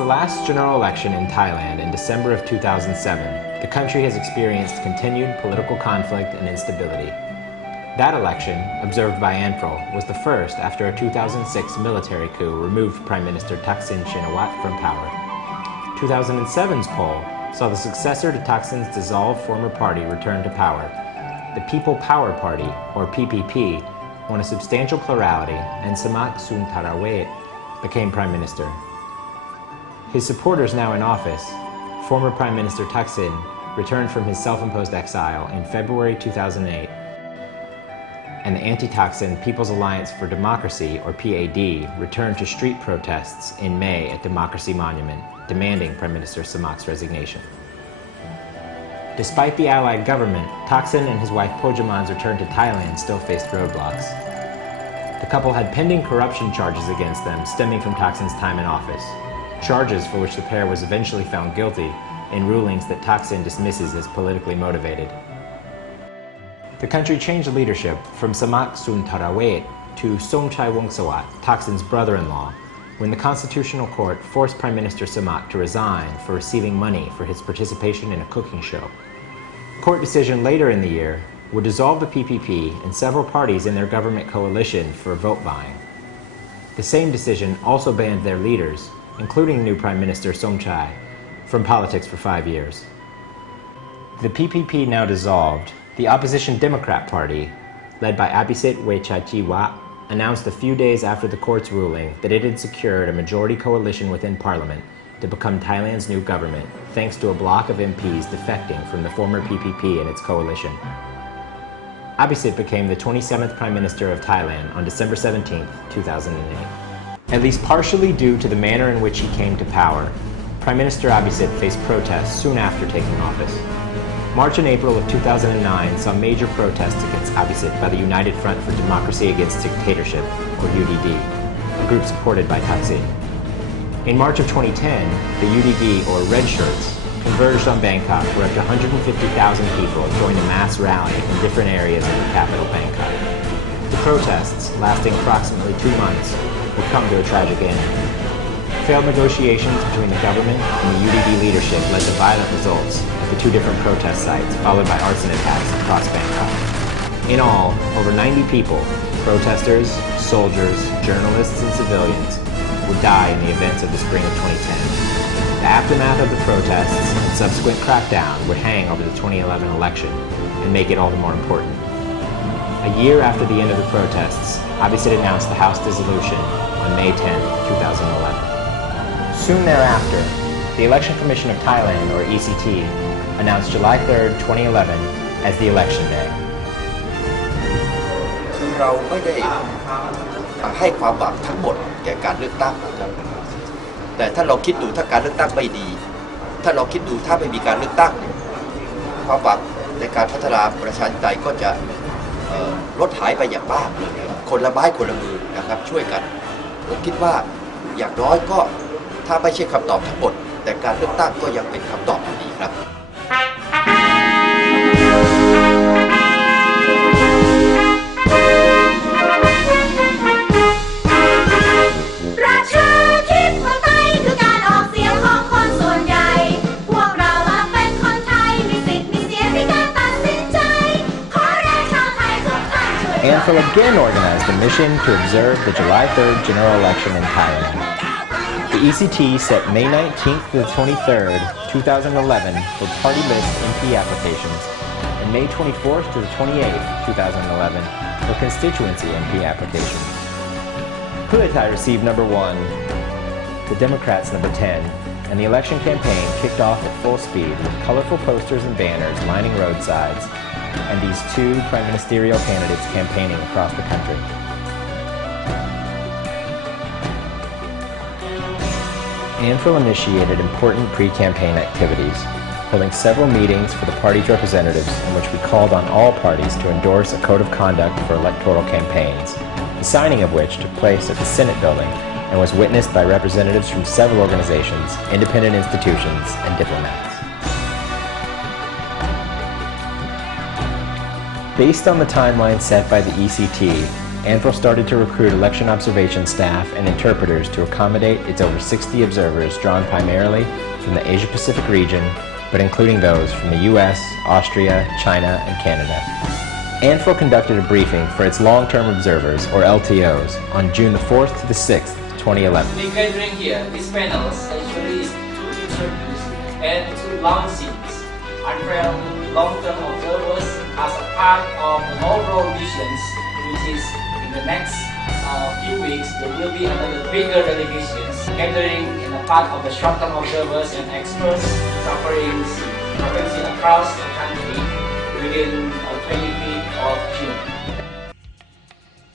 the last general election in Thailand in December of 2007, the country has experienced continued political conflict and instability. That election, observed by ANFRL, was the first after a 2006 military coup removed Prime Minister Thaksin Shinawatra from power. 2007's poll saw the successor to Thaksin's dissolved former party return to power. The People Power Party, or PPP, won a substantial plurality, and Samak Suntarawait became Prime Minister. His supporters now in office, former Prime Minister Thaksin returned from his self-imposed exile in February 2008, and the anti-Thaksin People's Alliance for Democracy, or PAD, returned to street protests in May at Democracy Monument, demanding Prime Minister Samak's resignation. Despite the allied government, Thaksin and his wife Pojaman's return to Thailand still faced roadblocks. The couple had pending corruption charges against them stemming from Thaksin's time in office, charges for which the pair was eventually found guilty in rulings that Thaksin dismisses as politically motivated. The country changed leadership from Samak Suntarawait to Somchai Wongsuwat, Thaksin's brother-in-law, when the Constitutional Court forced Prime Minister Samak to resign for receiving money for his participation in a cooking show. A court decision later in the year would dissolve the PPP and several parties in their government coalition for vote buying. The same decision also banned their leaders, including new Prime Minister Somchai, from politics for 5 years. The PPP now dissolved, the opposition Democrat Party, led by Abisit Wechachiwa, announced a few days after the court's ruling that it had secured a majority coalition within parliament to become Thailand's new government, thanks to a bloc of MPs defecting from the former PPP and its coalition. Abisit became the 27th Prime Minister of Thailand on December 17, 2008. At least partially due to the manner in which he came to power, Prime Minister Abisit faced protests soon after taking office. March and April of 2009 saw major protests against Abisit by the United Front for Democracy Against Dictatorship, or UDD, a group supported by Thaksin. In March of 2010, the UDD, or Red Shirts, converged on Bangkok where up to 150,000 people joined a mass rally in different areas of the capital, Bangkok. The protests, lasting approximately 2 months, would come to a tragic end. Failed negotiations between the government and the UDD leadership led to violent results at the 2 different protest sites, followed by arson attacks across Bangkok. In all, over 90 people, protesters, soldiers, journalists, and civilians, would die in the events of the spring of 2010. The aftermath of the protests and subsequent crackdown would hang over the 2011 election and make it all the more important. A year after the end of the protests, Abisit announced the House dissolution on May 10, 2011. Soon thereafter, the Election Commission of Thailand, or ECT, announced July 3, 2011 as the election day. คือเราไม่ได้ให้ความหวังทั้งหมดแก่การเลือกตั้งนะครับแต่ถ้าเราคิดดูถ้าการเลือกตั้งไม่ดีถ้าเราคิดดูถ้าไม่มีการเลือกตั้งเนี่ยความหวังในการพัฒนาประชาธิปไตยก็จะลดหายไปอย่างมากเลยคนละไม้คนละมือนะครับช่วยกันผมคิดว่าอย่างน้อยก็ถ้าไม่ใช่คำตอบทั้งหมดแต่การเลือกตั้งก็ยังเป็นคำตอบอยู่ดีครับ ANFRL again organized a mission to observe the July 3rd general election in Thailand. The ECT set May 19th to the 23rd, 2011 for party list MP applications and May 24th to the 28th, 2011 for constituency MP applications. Pheu Thai received number 1, the Democrats number 10, and the election campaign kicked off at full speed with colorful posters and banners lining roadsides and these 2 prime ministerial candidates campaigning across the country. ANFRL initiated important pre-campaign activities, holding several meetings for the party's representatives in which we called on all parties to endorse a code of conduct for electoral campaigns, the signing of which took place at the Senate building and was witnessed by representatives from several organizations, independent institutions, and diplomats. Based on the timeline set by the ECT, ANFRL started to recruit election observation staff and interpreters to accommodate its over 60 observers drawn primarily from the Asia-Pacific region, but including those from the US, Austria, China, and Canada. ANFRL conducted a briefing for its long-term observers, or LTOs, on June the 4th to the 6th, 2011. The gathering here, these panels actually is two interviews and two launchings. ANFRL long-term observers as a part of the overall missions, which is in the next few weeks there will be another bigger delegations gathering in a part of the short-term observers and experts covering across the country within 25th of June.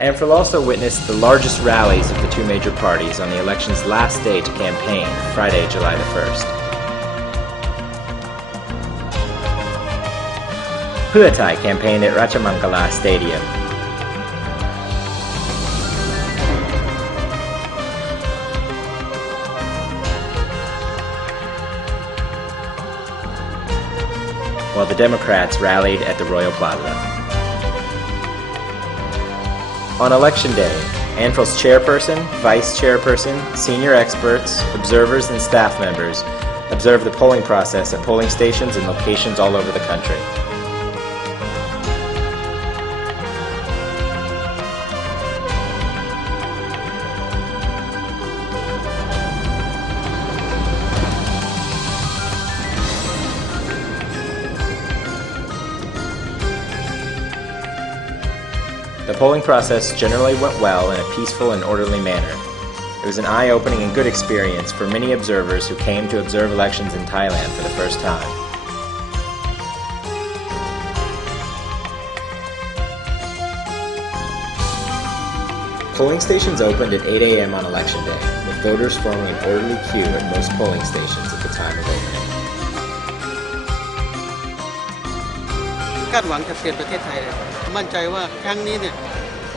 ANFRL also witnessed the largest rallies of the two major parties on the election's last day to campaign, Friday, July the 1st. Pheu Thai campaigned at Ratchamangala Stadium. While the Democrats rallied at the Royal Plaza. On Election Day, ANFRL's chairperson, vice chairperson, senior experts, observers, and staff members observed the polling process at polling stations and locations all over the country. The polling process generally went well in a peaceful and orderly manner. It was an eye-opening and good experience for many observers who came to observe elections in Thailand for the first time. Polling stations opened at 8 a.m. on Election Day, with voters forming an orderly queue at most polling stations at the time of opening. คาดหวังจะเปลี่ยนประเทศไทยเลยมั่นใจว่าครั้งนี้เนี่ย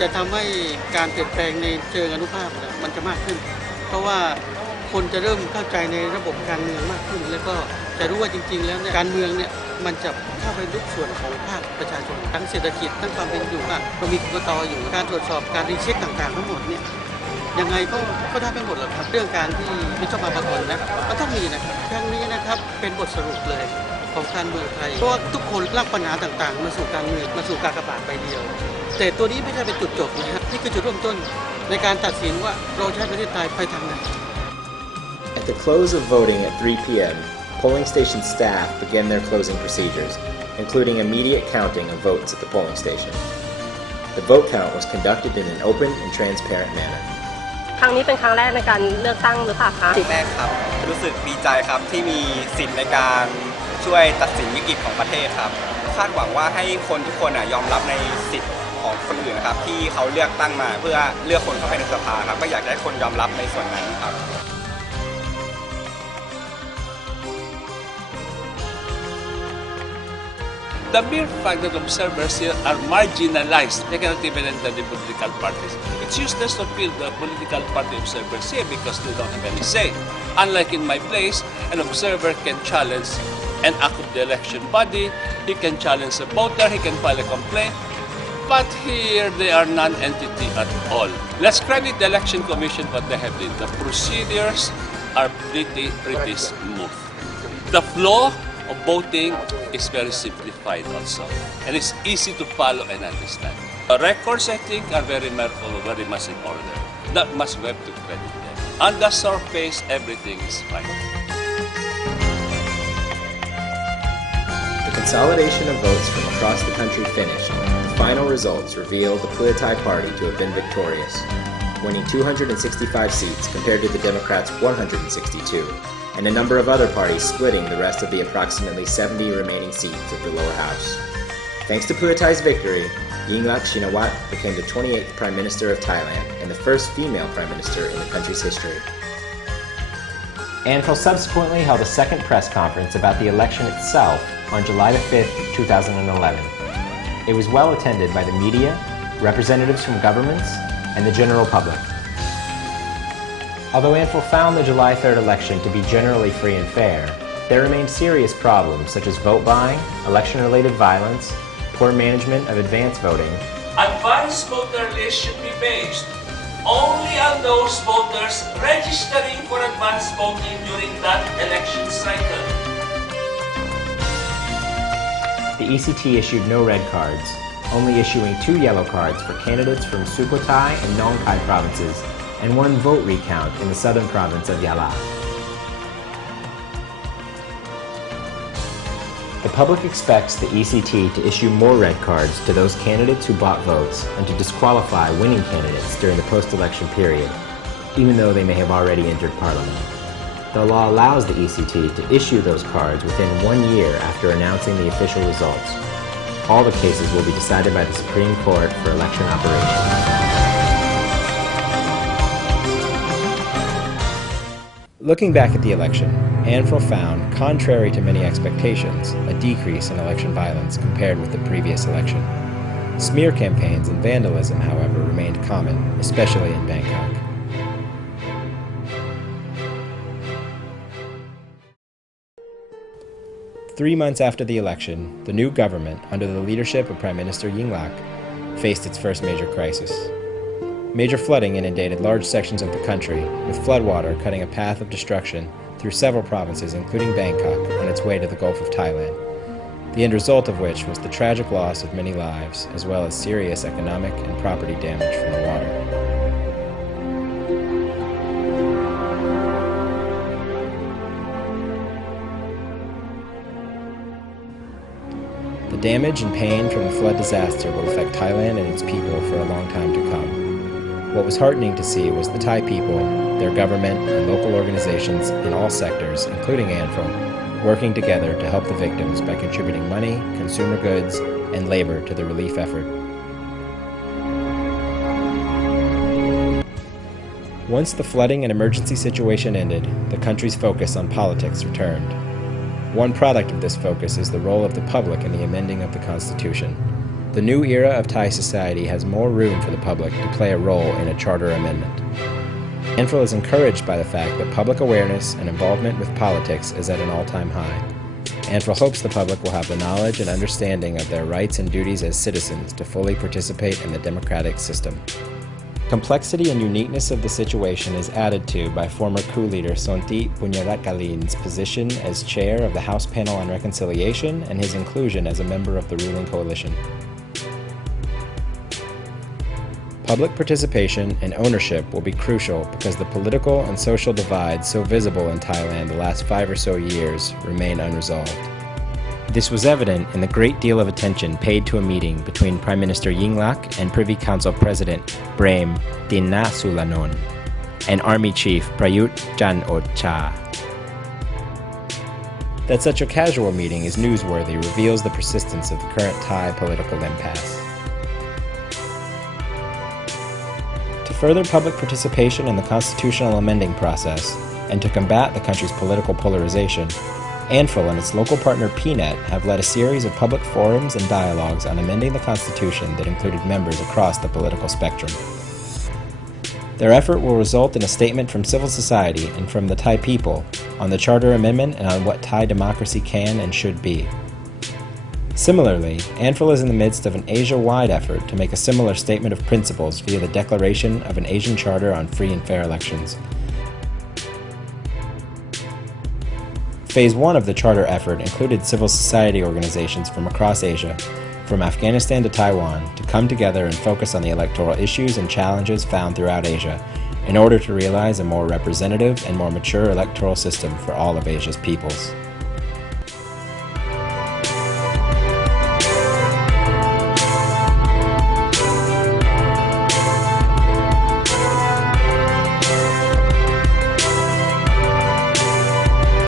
จะทำให้การเปลี่ยนแปลงในเชิงอนุภาพมันจะมากขึ้นเพราะว่าคนจะเริ่มเข้าใจในระบบการเมืองมากขึ้นแล้วก็จะรู้ว่าจริงๆแล้วเนี่ยการเมืองเนี่ยมันจะเข้าไปทุกส่วนของภาคประชาชนทั้งเศรษฐกิจทั้งความเป็นอยู่เรามีกกต.อยู่การตรวจสอบการรีเช็คต่างๆทั้งหมดเนี่ยยังไงก็ได้ไม่หมดหรอกครับเรื่องการที่ไม่ชอบมาพากลนะมันต้องมีนะครับครั้งนี้นะครับเป็นบทสรุปเลยของการเมืองไทยเพราะว่าทุกคนลากปัญหาต่างๆมาสู่การเมืองมาสู่การกระบาดใบเดียวแต่ตัวนี้ไม่ใช่เป็นจุดจบนะครับนี่คือจุดเริ่มต้นในการตัดสินว่าเราใช้ประเทศไทยไปทางไหน At the close of voting at 3 p.m., polling station staff began their closing procedures, including immediate counting of votes at the polling station. The vote count was conducted in an open and transparent manner. ครั้งนี้เป็นครั้งแรกในการเลือกตั้งหรือเปล่าคะแรกครับรู้สึกดีใจครับที่มีสิทธิ์ในการช่วยตัดสินวิกฤตของประเทศครับคาดหวังว่าให้คนทุกคนยอมรับในสิทธิ์ของคนอื่นนะครับที่เขาเลือกตั้งมาเพื่อเลือกคนเข้าไปในสภาครับก็อยากให้คนยอมรับในส่วนนั้นครับ The mere fact that observers here are marginalized, they cannot even enter the political parties. It's useless to field the political party observers here because they don't have any say. Unlike in my place, an observer can challenge an act of the election body, he can challenge a voter, he can file a complaint, but here they are non-entity at all. Let's credit the Election Commission what they have done. The procedures are pretty smooth. The flow of voting is very simplified also, and it's easy to follow and understand. The records, I think, are very much in order. That much we have to credit them. On the surface, everything is fine. The consolidation of votes from across the country finished. The final results revealed the Pheu Thai party to have been victorious, winning 265 seats compared to the Democrats' 162, and a number of other parties splitting the rest of the approximately 70 remaining seats of the lower house. Thanks to Pheu Thai's victory, Yingluck Shinawatra became the 28th Prime Minister of Thailand and the first female Prime Minister in the country's history. ANFRL subsequently held a second press conference about the election itself on July the 5th, 2011. It was well attended by the media, representatives from governments, and the general public. Although ANFRL found the July 3rd election to be generally free and fair, there remained serious problems such as vote buying, election-related violence, poor management of advance voting, advance voter list should be based only on those voters registering for advance voting during that election cycle. The ECT issued no red cards, only issuing 2 yellow cards for candidates from Sukhothai and Nong Khai provinces and 1 vote recount in the southern province of Yala. The public expects the ECT to issue more red cards to those candidates who bought votes and to disqualify winning candidates during the post-election period, even though they may have already entered Parliament. The law allows the ECT to issue those cards within 1 year after announcing the official results. All the cases will be decided by the Supreme Court for election operations. Looking back at the election, ANFREL found, contrary to many expectations, a decrease in election violence compared with the previous election. Smear campaigns and vandalism, however, remained common, especially in Bangkok. Three months after the election, the new government, under the leadership of Prime Minister Yingluck, faced its first major crisis. Major flooding inundated large sections of the country, with floodwater cutting a path of destruction through several provinces, including Bangkok, on its way to the Gulf of Thailand, the end result of which was the tragic loss of many lives, as well as serious economic and property damage from the water. The damage and pain from the flood disaster will affect Thailand and its people for a long time to come. What was heartening to see was the Thai people, their government, and local organizations in all sectors, including ANFREL, working together to help the victims by contributing money, consumer goods, and labor to the relief effort. Once the flooding and emergency situation ended, the country's focus on politics returned. One product of this focus is the role of the public in the amending of the Constitution. The new era of Thai society has more room for the public to play a role in a charter amendment. ANFREL is encouraged by the fact that public awareness and involvement with politics is at an all-time high. ANFREL hopes the public will have the knowledge and understanding of their rights and duties as citizens to fully participate in the democratic system. Complexity and uniqueness of the situation is added to by former coup leader Sonthi Punyarakalin's position as chair of the House Panel on Reconciliation and his inclusion as a member of the ruling coalition. Public participation and ownership will be crucial because the political and social divides so visible in Thailand the last 5 or so years remain unresolved. This was evident in the great deal of attention paid to a meeting between Prime Minister Yingluck and Privy Council President Prem Tinasulanon and Army Chief Prayut Chan-o-cha. That such a casual meeting is newsworthy reveals the persistence of the current Thai political impasse. To further public participation in the constitutional amending process, and to combat the country's political polarization, ANFREL and its local partner PNET have led a series of public forums and dialogues on amending the Constitution that included members across the political spectrum. Their effort will result in a statement from civil society and from the Thai people on the Charter Amendment and on what Thai democracy can and should be. Similarly, ANFREL is in the midst of an Asia-wide effort to make a similar statement of principles via the declaration of an Asian Charter on Free and Fair Elections. Phase 1 of the Charter effort included civil society organizations from across Asia, from Afghanistan to Taiwan, to come together and focus on the electoral issues and challenges found throughout Asia in order to realize a more representative and more mature electoral system for all of Asia's peoples.